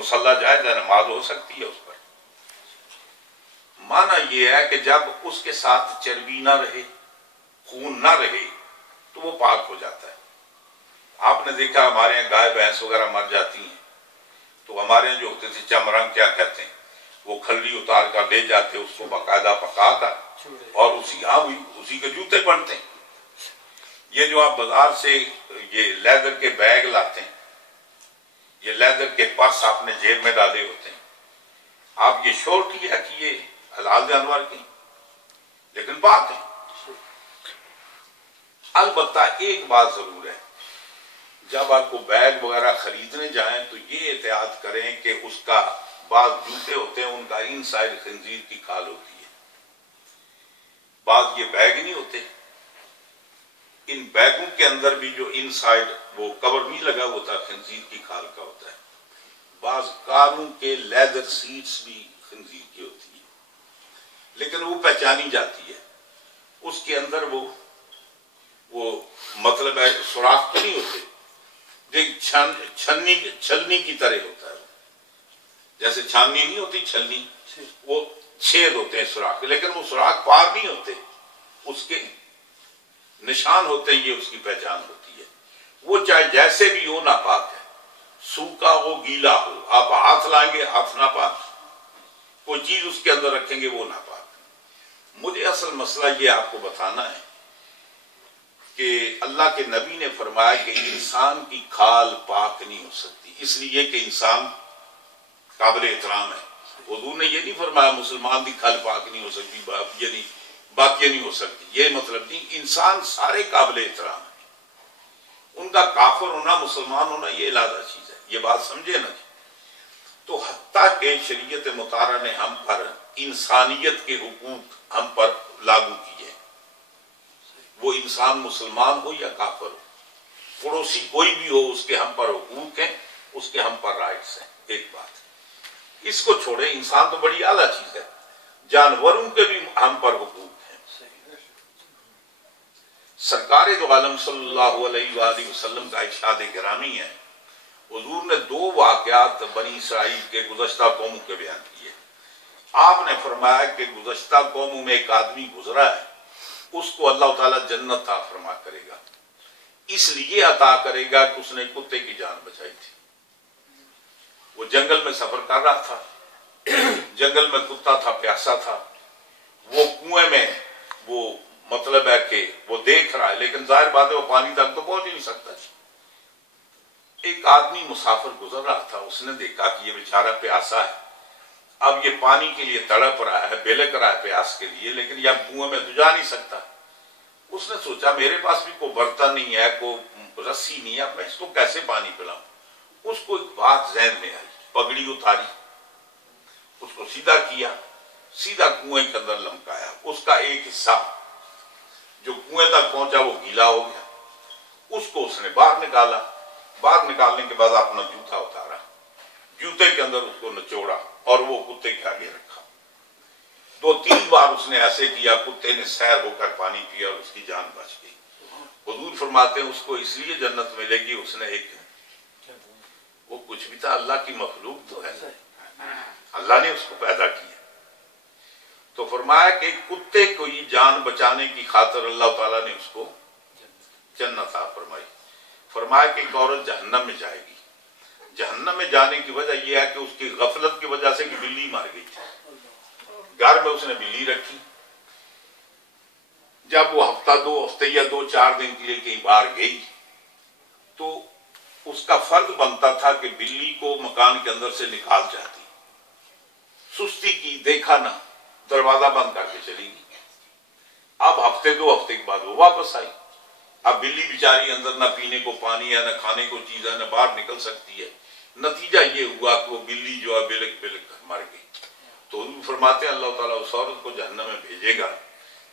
مصلی جائز ہے، نماز ہو سکتی ہے اس پر۔ معنی یہ ہے کہ جب اس کے ساتھ چربی نہ رہے، خون نہ رہے، تو وہ پاک ہو جاتا ہے۔ آپ نے دیکھا ہمارے یہاں گائے بھینس وغیرہ مر جاتی ہیں تو ہمارے یہاں جو ہوتے تھے چمرنگ کیا کہتے ہیں، وہ کھلی اتار کر لے جاتے، اس کو باقاعدہ پکا کر اور اسی کے جوتے بنتے ہیں۔ یہ جو آپ بازار سے یہ لیدر کے بیگ لاتے ہیں، یہ لیدر کے پرس آپ نے جیب میں ڈالے ہوتے ہیں، آپ یہ شورٹی ہے کہ یہ حلال جانور کی لیکن پاک ہے۔ البتہ ایک بات ضرور ہے، جب آپ کو بیگ وغیرہ خریدنے جائیں تو یہ احتیاط کریں کہ اس کا بعض جوتے ہوتے ہیں ان کا انسائڈ خنزیر کی کھال ہوتی ہے، بعض یہ بیگ نہیں ہوتے، ان بیگوں کے اندر بھی جو انسائڈ وہ کور نہیں لگا ہوتا خنزیر کی کھال کا ہوتا ہے۔ بعض کاروں کے لیدر سیٹس بھی خنزیر کی ہوتی ہے، لیکن وہ پہچانی جاتی ہے، اس کے اندر وہ مطلب ہے سوراخ تو نہیں ہوتے، چھلنی کی طرح ہوتا ہے، جیسے چھاننی نہیں ہوتی چھلنی، وہ چھید ہوتے ہیں سوراخ، لیکن وہ سوراخ پار نہیں ہوتے، اس کے نشان ہوتے ہیں، یہ اس کی پہچان ہوتی ہے۔ وہ چاہے جیسے بھی ہو ناپاک ہے، سوکھا ہو گیلا ہو، آپ ہاتھ لائیں گے ہاتھ ناپاک، کوئی چیز اس کے اندر رکھیں گے وہ ناپاک۔ مجھے اصل مسئلہ یہ آپ کو بتانا ہے کہ اللہ کے نبی نے فرمایا کہ انسان کی کھال پاک نہیں ہو سکتی، اس لیے کہ انسان قابل احترام ہے۔ حضور نے یہ نہیں فرمایا مسلمان کی کھال پاک نہیں ہو سکتی، یعنی باقی نہیں ہو سکتی، یہ مطلب نہیں، انسان سارے قابل احترام ہیں، ان کا کافر ہونا مسلمان ہونا یہ علیحدہ چیز ہے، یہ بات سمجھے نا جی۔ تو حتیٰ کہ شریعت مطہرہ نے ہم پر انسانیت کے حقوق ہم پر لاگو کیے، وہ انسان مسلمان ہو یا کافر ہو، پڑوسی کوئی بھی ہو، اس کے ہم پر حقوق ہیں، اس کے ہم پر رائٹس ہیں۔ ایک بات اس کو چھوڑے، انسان تو بڑی اعلیٰ چیز ہے، جانوروں کے بھی ہم پر حقوق ہیں۔ سرکار دو عالم صلی اللہ علیہ وآلہ وسلم کا ارشاد گرامی ہے، حضور نے 2 واقعات بنی اسرائیل کے گزشتہ قوموں کے بیان کیے۔ آپ نے فرمایا کہ گزشتہ قوموں میں ایک آدمی گزرا ہے، اس کو اللہ تعالیٰ جنت عطا فرما کرے گا، اس لیے عطا کرے گا کہ اس نے کتے کی جان بچائی تھی۔ وہ جنگل میں سفر کر رہا تھا، جنگل میں کتا تھا، پیاسا تھا، وہ کنویں میں وہ مطلب ہے کہ وہ دیکھ رہا ہے، لیکن ظاہر بات ہے وہ پانی تک تو پہنچ ہی نہیں سکتا۔ ایک آدمی مسافر گزر رہا تھا، اس نے دیکھا کہ یہ بیچارہ پیاسا ہے، اب یہ پانی کے لیے تڑپ رہا ہے، بلک رہا ہے پیاس کے لیے، لیکن یہ کنویں میں تو جا نہیں سکتا۔ اس نے سوچا میرے پاس بھی کوئی برتن نہیں ہے، کوئی رسی نہیں ہے، اب میں اس کو کیسے پانی پلاؤں۔ اس کو ایک بات ذہن میں آئی، پگڑی اتاری، اس کو سیدھا کیا، سیدھا کنویں کے اندر لمکایا، اس کا ایک حصہ جو کنویں تک پہنچا وہ گیلا ہو گیا، اس کو اس نے باہر نکالا، باہر نکالنے کے بعد اپنا جوتا اتارا، جوتے کے اندر اس کو نچوڑا اور وہ کتے کے آگے رکھا۔ 2-3 بار اس نے ایسے کیا، کتے نے سیر ہو کر پانی پیا اور اس کی جان بچ گئی۔ حضور فرماتے ہیں اس کو اس لیے جنت ملے گی، اس نے ایک وہ کچھ بھی تھا، اللہ کی مخلوق تو ہے، اللہ نے اس کو پیدا کیا۔ تو فرمایا کہ کتے کو یہ جان بچانے کی خاطر اللہ تعالیٰ نے اس کو جنت عطا فرمائی۔ فرمایا کہ ایک عورت جہنم میں جائے گی، جہنم میں جانے کی وجہ یہ ہے کہ اس کی غفلت کی وجہ سے کہ بلی مار گئی تھی، گھر میں اس نے بلی رکھی، جب وہ ہفتہ 2 ہفتے یا 2-4 دن کے لیے کہیں باہر گئی تو اس کا فرض بنتا تھا کہ بلی کو مکان کے اندر سے نکال جاتی، سستی کی، دیکھا نہ، دروازہ بند کر کے چلی گئی۔ اب ہفتے 2 ہفتے کے بعد وہ واپس آئی، اب بلی بیچاری اندر نہ پینے کو پانی ہے، نہ کھانے کو چیز ہے، نہ باہر نکل سکتی ہے، نتیجہ یہ ہوا کہ وہ بلی جو ہے بلک بلک کر مر گئی۔ تو حضور فرماتے ہیں اللہ تعالیٰ اس عورت کو جہنم میں بھیجے گا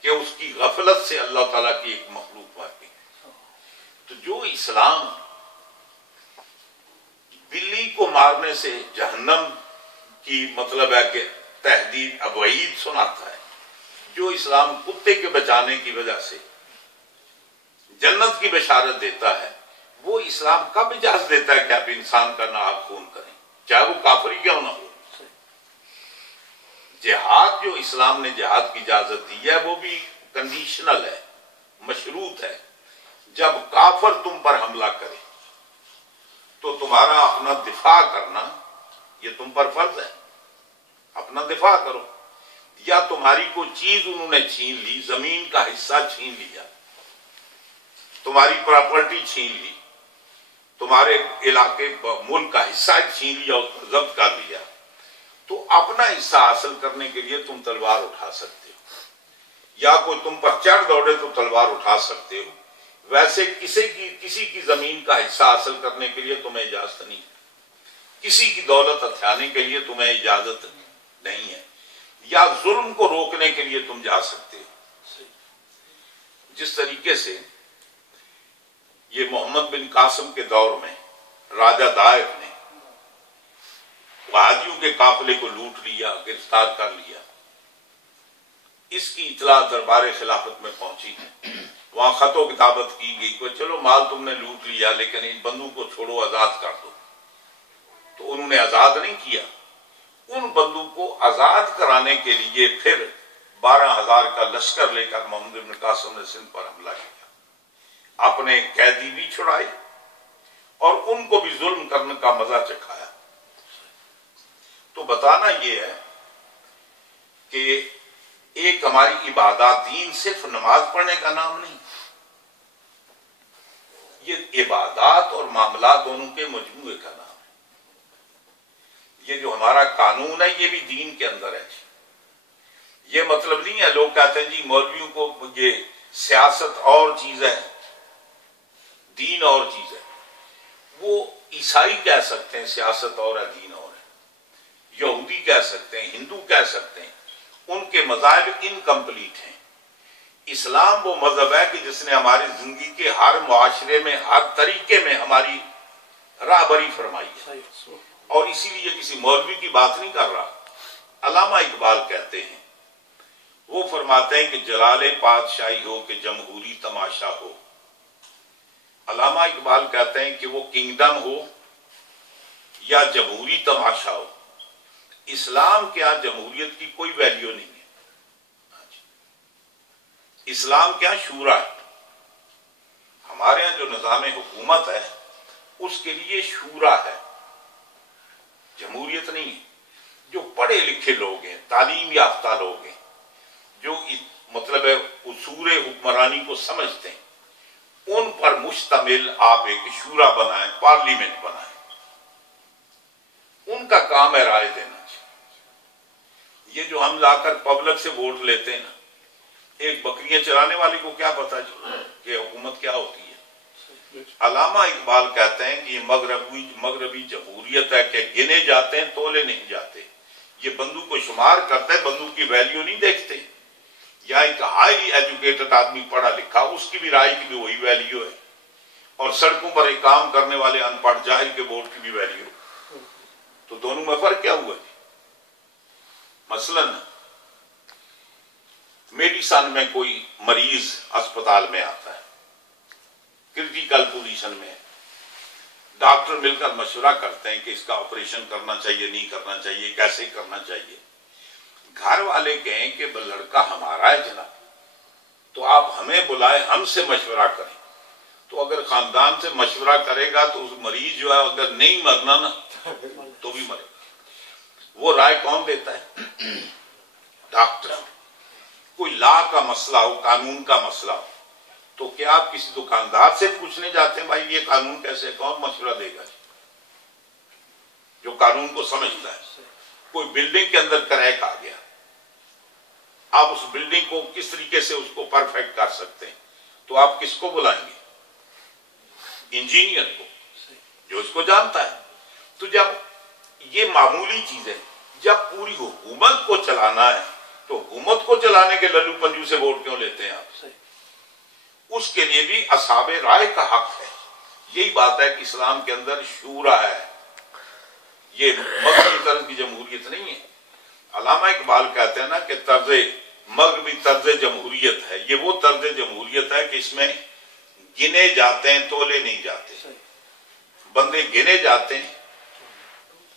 کہ اس کی غفلت سے اللہ تعالیٰ کی ایک مخلوق مر گئی۔ تو جو اسلام بلی کو مارنے سے جہنم کی مطلب ہے کہ تحدید وعید سناتا ہے، جو اسلام کتے کے بچانے کی وجہ سے جنت کی بشارت دیتا ہے، وہ اسلام کب اجازت دیتا ہے کہ آپ انسان کا ناحق خون کریں، چاہے وہ کافر اسلام نے جہاد کی اجازت دی ہے وہ بھی کنڈیشنل ہے، مشروط ہے۔ جب کافر تم پر حملہ کرے تو تمہارا اپنا دفاع کرنا یہ تم پر فرض ہے، اپنا دفاع کرو۔ یا تمہاری کوئی چیز انہوں نے چھین لی، زمین کا حصہ چھین لیا، تمہاری پراپرٹی چھین لی، تمہارے علاقے ملک کا حصہ چھین لیا، اس پر ضبط کر لیا، تو اپنا حصہ حاصل کرنے کے لیے تم تلوار اٹھا سکتے ہو، یا کوئی تم پر چڑھ دوڑے تو تلوار اٹھا سکتے ہو۔ ویسے کسی کی زمین کا حصہ حاصل کرنے کے لیے تمہیں اجازت نہیں ہے، کسی کی دولت ہتھیانے کے لیے تمہیں اجازت نہیں ہے، یا ظلم کو روکنے کے لیے تم جا سکتے ہو۔ جس طریقے سے یہ محمد بن قاسم کے دور میں راجہ دائف نے حاجیوں کے قافلے کو لوٹ لیا، گرفتار کر لیا، اس کی اطلاع دربار خلافت میں پہنچی، وہاں خط و کتابت کی گئی کہ چلو مال تم نے لوٹ لیا لیکن ان بندوں کو چھوڑو، آزاد کر دو۔ تو انہوں نے آزاد نہیں کیا، ان بندوں کو آزاد کرانے کے لیے پھر 12,000 کا لشکر لے کر محمد بن قاسم نے سندھ پر حملہ کیا، اپنے قیدی بھی چھڑائے اور ان کو بھی ظلم کرنے کا مزہ چکھایا۔ تو بتانا یہ ہے کہ ایک ہماری عبادات، دین صرف نماز پڑھنے کا نام نہیں، یہ عبادات اور معاملات دونوں کے مجموعے کا نام ہے۔ یہ جو ہمارا قانون ہے یہ بھی دین کے اندر ہے۔ یہ مطلب نہیں ہے لوگ کہتے ہیں جی مولویوں کو یہ سیاست اور چیز ہے، دین اور چیز ہے۔ وہ عیسائی کہہ سکتے ہیں سیاست اور ہے، دین اور ہے، یہودی کہہ سکتے ہیں، ہندو کہہ سکتے ہیں، ان کے مذاہب انکمپلیٹ ہیں۔ اسلام وہ مذہب ہے کہ جس نے ہماری زندگی کے ہر معاشرے میں، ہر طریقے میں ہماری راہبری فرمائی ہے، اور اسی لیے کسی مولوی کی بات نہیں کر رہا۔ علامہ اقبال کہتے ہیں، وہ فرماتے ہیں کہ جلال پادشاہی ہو کہ جمہوری تماشا ہو۔ علامہ اقبال کہتے ہیں کہ وہ کنگڈم ہو یا جمہوری تماشا ہو، اسلام کے ہاں جمہوریت کی کوئی ویلیو نہیں ہے۔ اسلام کیا شورا ہے، ہمارے ہاں جو نظام حکومت ہے اس کے لیے شورا ہے، جمہوریت نہیں ہے۔ جو پڑھے لکھے لوگ ہیں، تعلیم یافتہ لوگ ہیں، جو مطلب ہے اصول حکمرانی کو سمجھتے ہیں، ان پر مشتمل آپ ایک شورا بنائیں، پارلیمنٹ بنائیں، ان کا کام ہے رائے دینا۔ یہ جو ہم لا کر پبلک سے ووٹ لیتے ہیں نا، ایک بکریاں چرانے والے کو کیا پتا کہ حکومت کیا ہوتی ہے؟ علامہ اقبال کہتے ہیں کہ یہ مغربی جمہوریت ہے کہ گنے جاتے ہیں تولے نہیں جاتے، یہ بندوں کو شمار کرتے ہیں، بندوں کی ویلیو نہیں دیکھتے۔ یا ایک ہائیلی ایجوکیٹڈ آدمی پڑھا لکھا، اس کی بھی رائے کی بھی وہی ویلیو ہے، اور سڑکوں پر ایک کام کرنے والے ان پڑھ جاہل کے ووٹ کی بھی ویلیو۔ تو دونوں میں فرق کیا ہوا جی؟ مثلاً میڈیسن میں کوئی مریض اسپتال میں آتا ہے، کرٹیکل پوزیشن میں، ڈاکٹر مل کر مشورہ کرتے ہیں کہ اس کا آپریشن کرنا چاہیے، نہیں کرنا چاہیے، کیسے کرنا چاہیے۔ گھر والے کہیں کہ لڑکا ہمارا ہے جناب، تو آپ ہمیں بلائیں، ہم سے مشورہ کریں۔ تو اگر خاندان سے مشورہ کرے گا تو اس مریض جو ہے اگر نہیں مرنا نا تو بھی مرے گا۔ وہ رائے کون دیتا ہے؟ ڈاکٹر۔ کوئی لا کا مسئلہ ہو، قانون کا مسئلہ ہو، تو کیا آپ کسی دکاندار سے پوچھنے جاتے ہیں بھائی یہ قانون کیسے؟ کون مشورہ دے گا جو قانون کو سمجھتا ہے؟ کوئی بلڈنگ کے اندر کریک آ گیا، آپ اس بلڈنگ کو کس طریقے سے اس کو پرفیکٹ کر سکتے ہیں، تو آپ کس کو بلائیں گے؟ انجینئر کو، جو اس کو جانتا ہے۔ تو جب یہ معمولی چیز ہے، جب پوری حکومت کو چلانا ہے تو حکومت کو چلانے کے للو پنجو سے ووٹ کیوں لیتے ہیں آپ؟ اس کے لیے بھی اصحاب رائے کا حق ہے۔ یہی بات ہے کہ اسلام کے اندر شورا ہے، یہ مغربی طرز کی جمہوریت نہیں ہے۔ علامہ اقبال کہتے ہیں نا کہ مغربی طرز جمہوریت ہے، یہ وہ طرز جمہوریت ہے کہ اس میں گنے جاتے ہیں تولے نہیں جاتے، بندے گنے جاتے ہیں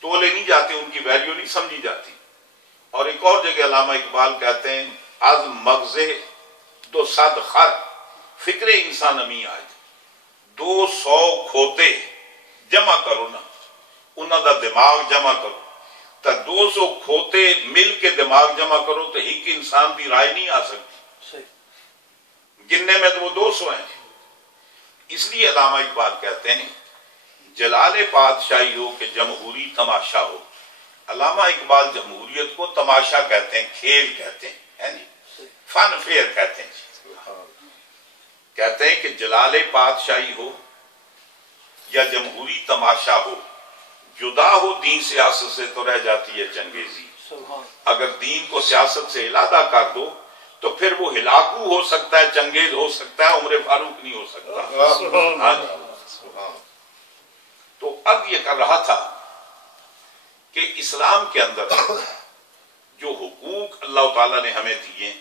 تولے نہیں جاتے، ان کی ویلیو نہیں سمجھی جاتی۔ اور ایک اور جگہ علامہ اقبال کہتے ہیں از مغزے دو صد خر فکر انسان امی آج 200 کھوتے جمع کرو نا انہوں دا دماغ جمع کرو تو 200 کھوتے مل کے دماغ جمع کرو تو ایک انسان دی رائے نہیں آ سکتی، گننے میں تو وہ 200 ہیں۔ اس لیے علامہ اقبال کہتے ہیں جلال بادشاہی ہو کہ جمہوری تماشا ہو۔ علامہ اقبال جمہوریت کو تماشا کہتے ہیں، کھیل کہتے ہیں، فن فیئر کہتے ہیں۔ کہتے ہیں کہ جلال بادشاہی ہو یا جمہوری تماشا ہو، جدا ہو دین سیاست سے تو رہ جاتی ہے چنگیزی۔ اگر دین کو سیاست سے علیحدہ کر دو تو پھر وہ ہلاکو ہو سکتا ہے، چنگیز ہو سکتا ہے، عمر فاروق نہیں ہو سکتا۔ تو اب یہ کر رہا تھا کہ اسلام کے اندر جو حقوق اللہ تعالیٰ نے ہمیں دیے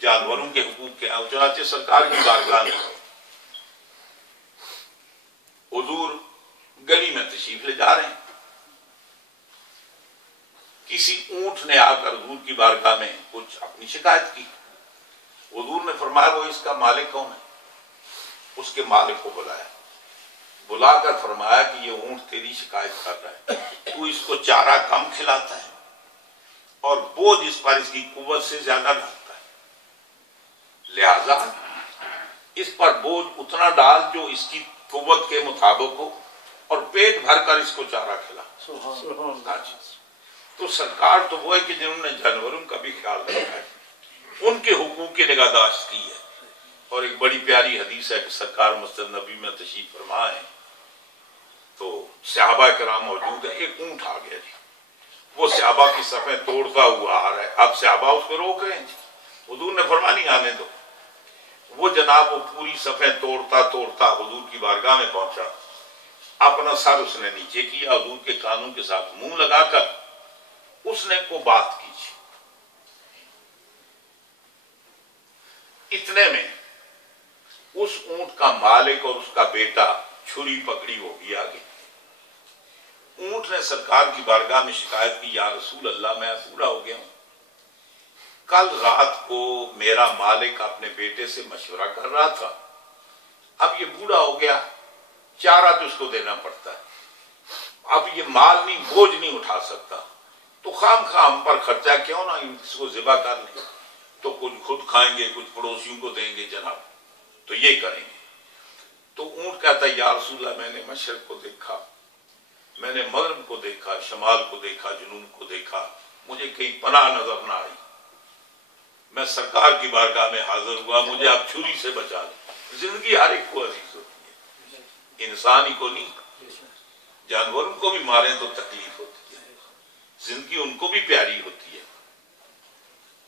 جانوروں کے حقوق کے، چنانچہ سرکار کی بارگاہ میں حضور گلی میں تشریف لے جا رہے ہیں، کسی اونٹ نے آ کر حضور کی بارگاہ میں کچھ اپنی شکایت کی۔ حضور نے فرمایا وہ اس کا مالک کون ہے؟ اس کے مالک کو بلایا، بلا کر فرمایا کہ یہ اونٹ تیری شکایت کر رہا ہے، تو اس کو چارہ کم کھلاتا ہے اور بوجھ اس پر اس کی قوت سے زیادہ ڈالتا ہے، لہذا اس پر بوجھ اتنا ڈال جو اس کی قوت کے مطابق ہو اور پیٹ بھر کر اس کو چارہ کھلا۔ تو سرکار تو وہ ہے کہ جنہوں نے جانوروں کا بھی خیال رکھا ہے، ان کے حقوق کی نگہداشت کی ہے۔ اور ایک بڑی پیاری حدیث ہے کہ سرکار مسجد نبی میں تشریف فرما ہے تو صحابہ کرام موجود ہیں، ایک اونٹ آ گیا جی، وہ صحابہ کی صفیں توڑتا ہوا آ رہا ہے، اب صحابہ اس کو روک رہے ہیں جی، حضور نے فرمایا نہیں آنے دو۔ وہ جناب وہ پوری صفیں توڑتا توڑتا حضور کی بارگاہ میں پہنچا، اپنا سر اس نے نیچے کیا، حضور کے کانوں کے ساتھ منہ لگا کر اس نے کو بات کی۔ اتنے میں اس اونٹ کا مالک اور اس کا بیٹا چھری پکڑی ہو گیا آگے۔ اونٹ نے سرکار کی بارگاہ میں شکایت کی، یا رسول اللہ میں پورا ہو گیا ہوں، کل رات کو میرا مالک اپنے بیٹے سے مشورہ کر رہا تھا، اب یہ بوڑھا ہو گیا، چارہ تو اس کو دینا پڑتا ہے، اب یہ مال نہیں، بوجھ نہیں اٹھا سکتا، تو خام ہم پر خرچہ کیوں نہ اس کو ذبح کر لیں، تو کچھ خود کھائیں گے، کچھ پڑوسیوں کو دیں گے جناب، تو یہ کریں گے۔ تو اونٹ کہتا ہے یا رسول اللہ میں نے مشرق کو دیکھا، میں نے مغرب کو دیکھا، شمال کو دیکھا، جنوب کو دیکھا، مجھے کہیں پناہ نظر نہ آئی، میں سرکار کی بارگاہ میں حاضر ہوا، مجھے آپ چھری سے بچا لیں۔ زندگی ہر ایک کو عزیز ہوتی ہے، انسان ہی کو نہیں، جانوروں کو بھی ماریں تو تکلیف ہوتی ہے، زندگی ان کو بھی پیاری ہوتی ہے۔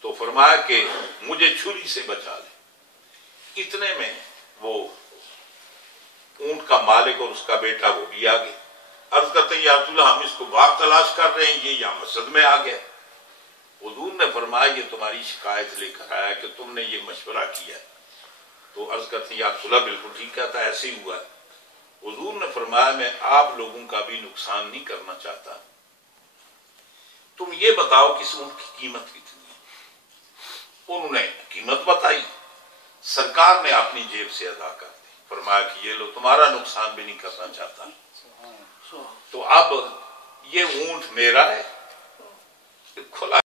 تو فرمایا کہ مجھے چھری سے بچا لے۔ اتنے میں وہ اونٹ کا مالک اور اس کا بیٹا وہ بھی آگے، عرض کرتے ہیں یا رسول اللہ ہم اس کو باغ تلاش کر رہے ہیں، یہ یہاں مسجد میں آ گیا۔ حضور نے فرمایا یہ تمہاری شکایت لے کر آیا کہ تم نے یہ مشورہ کیا ہے۔ تو عرض کرتے ہیں یا رسول اللہ بالکل ٹھیک کہتا ہے، ایسے ہی ہوا ہے۔ حضور نے فرمایا میں آپ لوگوں کا بھی نقصان نہیں کرنا چاہتا، تم یہ بتاؤ کہ اس اونٹ کی قیمت کتنی ہے؟ انہوں نے قیمت بتائی، سرکار نے اپنی جیب سے ادا کر دی، فرمایا کہ یہ لو تمہارا نقصان بھی نہیں کرنا چاہتا، تو اب یہ اونٹ میرا ہے